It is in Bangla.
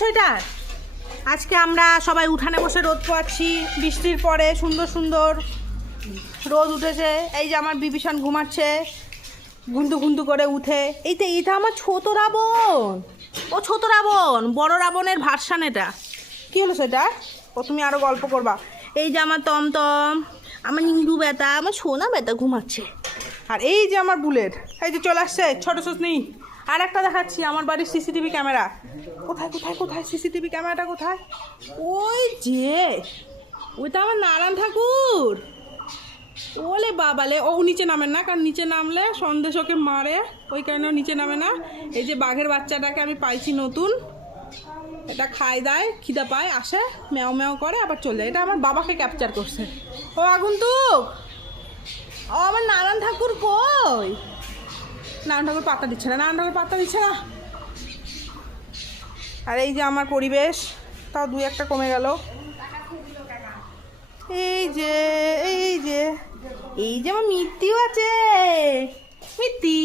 সোয়েটার। আজকে আমরা সবাই উঠানে বসে রোদ পোয়াচ্ছি, বৃষ্টির পরে সুন্দর সুন্দর রোদ উঠেছে। এই যে আমার বিভীষণ ঘুমাচ্ছে ঘুন্তু ঘুন্তু করে উঠে। এইটা আমার ছোট রাবণ, ও ছোট রাবণ, বড় রাবণের ভার্সান এটা। কী হলো সেটা? ও তুমি আরও গল্প করবা। এই যে আমার টমটম, আমার নিন্দু বেটা, আমার সোনা বেটা ঘুমাচ্ছে। আর এই যে আমার বুলেট, এই যে চলে আসছে ছোটো সুস্নি। আর একটা দেখাচ্ছি, আমার বাড়ির সিসিটিভি ক্যামেরা। কোথায় কোথায় কোথায় সিসিটিভি ক্যামেরাটা কোথায়? ওই যে ওইটা আমার নারায়ণ ঠাকুর। ওলে বাবালে, ও নিচে নামেন না, কারণ নিচে নামলে সন্দেশ ওকে মারে, ওই কারণে নিচে নামে না। এই যে বাঘের বাচ্চাটাকে আমি পাইছি নতুন, এটা খায় দায়, খিদা পায়, আসে ম্যাও ম্যাও করে আবার চলে যায়। এটা আমার বাবাকে ক্যাপচার করছে। ও আগন্তুক, ও আমার নারায়ণ ঠাকুর কই? নারায়ণ ঠাকুর পাত্তা দিচ্ছে না, নারায়ণ ঠাকুর পাত্তা দিচ্ছে না। আর এই যে আমার পরিবেশ, তাও দুই একটা কমে গেল। এই যে এই যে এই যে আমার মিত্তিও আছে, মিত্তি।